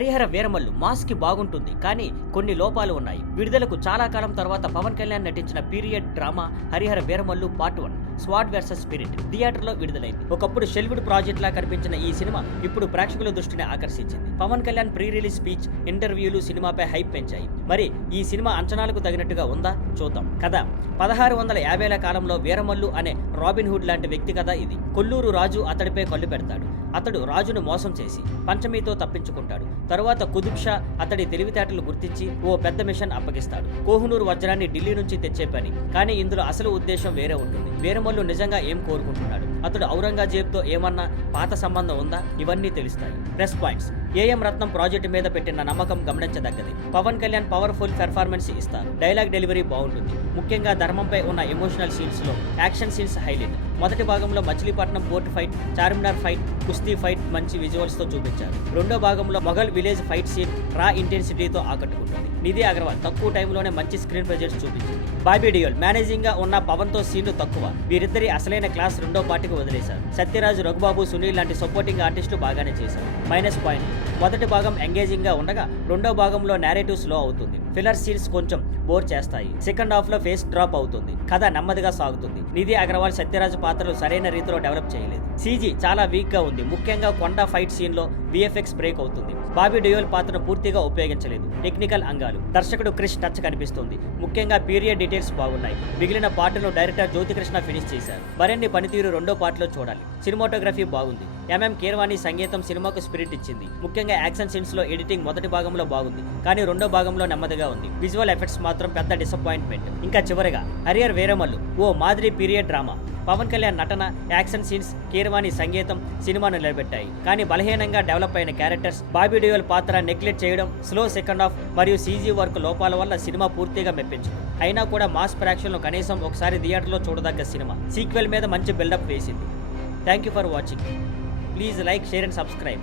Harihara Veeramallu mass కి బాగుంటుంది, కానీ కొన్ని లోపాలు ఉన్నాయి. విడుదలకు చాలా కాలం తర్వాత పవన్ కళ్యాణ్ నటించిన period drama Harihara Veeramallu part 1 స్వాడ్ versus spirit థియేటర్లో విడుదలైంది. ఒకప్పుడు షెల్వుడ్ ప్రాజెక్ట్ లా కనిపించిన ఈ సినిమా ఇప్పుడు ప్రేక్షకుల దృష్టిని ఆకర్షించింది. Pawan Kalyan pre release speech, ఇంటర్వ్యూలు సినిమాపై హైప్ పెంచాయి. మరి ఈ సినిమా అంచనాలకు తగినట్టుగా ఉందా? చూద్దాం. కథ 1650ల కాలంలో వీరమల్లు అనే రాబిన్ హుడ్ లాంటి వ్యక్తి కథ ఇది. కొల్లూరు రాజు అతడిపై కళ్ళు పెడతాడు. అతడు రాజును మోసం చేసి పంచమీతో తప్పించుకుంటాడు. తరువాత కుతుబ్ షా అతడి తెలివితేటలు గుర్తించి ఓ పెద్ద మిషన్ అప్పగిస్తాడు. కోహినూరు వజ్రాన్ని ఢిల్లీ నుంచి తెచ్చే పని. కానీ ఇందులో అసలు ఉద్దేశం వేరే ఉంటుంది. వీరమల్లు నిజంగా ఏం కోరుకుంటున్నాడు? అతడు ఔరంగజేబ్తో ఏమన్నా పాత సంబంధం ఉందా? ఇవన్నీ తెలుస్తాయి. Plus points: AM Ratnam project మీద పెట్టిన నమ్మకం గమనించదగ్గది. పవన్ కళ్యాణ్ పవర్ఫుల్ పెర్ఫార్మెన్స్ ఇస్తారు. డైలాగ్ డెలివరీ బాగుంటుంది. ముఖ్యంగా ధర్మంపై ఉన్న ఎమోషనల్ సీన్స్ లో యాక్షన్ సీన్స్ హైలైట్. మొదటి భాగంలో Machilipatnam boat fight, Charminar fight, కుస్తీ ఫైట్ మంచి విజువల్స్ తో చూపించారు. రెండో భాగంలో మొఘల్ విలేజ్ ఫైట్ సీన్ రా ఇంటెన్సిటీతో ఆకట్టుకుంటుంది. నిధి అగర్వాల్ తక్కువ టైంలోనే మంచి స్క్రీన్ ప్రెజెన్స్ చూపించింది. బాబీ డియోల్ మేనేజింగ్ గా ఉన్న పవన్ తో సీన్లు తక్కువ. వీరిద్దరి అసలైన క్లాస్ రెండో పార్టీకి వదిలేశారు. సత్యరాజ్, రఘుబాబు, సునీల్ లాంటి సపోర్టింగ్ ఆర్టిస్టులు బాగానే చేశారు. మైనస్ పాయింట్: మొదటి భాగం ఎంగేజింగ్ గా ఉండగా రెండో భాగంలో నేరేటివ్ స్లో అవుతుంది. ఫిల్లర్ సీన్స్ కొంచెం బోర్ చేస్తాయి. సెకండ్ హాఫ్ లో ఫేస్ డ్రాప్ అవుతుంది. కథ నెమ్మదిగా సాగుతుంది. నిధి అగర్వాల్, సత్యరాజ్ పాత్రలు సరైన రీతిలో డెవలప్ చేయలేదు. సీజీ చాలా వీక్ గా ఉంది. ముఖ్యంగా కొండ ఫైట్ సీన్ లో విఎఫ్ఎక్స్ బ్రేక్ అవుతుంది. బాబీ డియోల్ పాత్రను పూర్తిగా ఉపయోగించలేదు. టెక్నికల్ అంగాలు: దర్శకుడు క్రిష్ టచ్ కనిపిస్తుంది. ముఖ్యంగా పీరియడ్ డీటెయిల్స్ బాగున్నాయి. మిగిలిన పాటను డైరెక్టర్ జ్యోతికృష్ణ ఫినిష్ చేశారు. మరిన్ని పనితీరు రెండో పార్ట్లో చూడాలి. సినిమాటోగ్రఫీ బాగుంది. ఎంఎం కీరవాణి సంగీతం సినిమాకు స్పిరిట్ ఇచ్చింది. ముఖ్యంగా యాక్షన్ సీన్స్ లో ఎడిటింగ్ మొదటి భాగంలో బాగుంది, కానీ రెండో భాగంలో నెమ్మదిగా ఉంది. విజువల్ ఎఫెక్ట్స్ మాత్రం పెద్ద డిసప్పాయింట్మెంట్. ఇంకా చివరిగా హరిహర్ వీరమల్లు ఓ మాదిరి పీరియడ్ డ్రామా. పవన్ కళ్యాణ్ నటన, యాక్షన్ సీన్స్, కీరవాణి సంగీతం సినిమాను నిలబెట్టాయి. కానీ బలహీనంగా డెవలప్ అయిన క్యారెక్టర్స్, బాబీ డియోల్ పాత్ర నెగ్లెక్ట్ చేయడం, స్లో సెకండ్ హాఫ్ మరియు సీజీ వర్క్ లోపాల వల్ల సినిమా పూర్తిగా మెప్పించింది. అయినా కూడా మాస్ ప్రేక్షకులను కనీసం ఒకసారి థియేటర్లో చూడదగ్గ సినిమా. సీక్వెల్ మీద మంచి బిల్డప్ వేసింది. Thank you for watching. Please like, share and subscribe.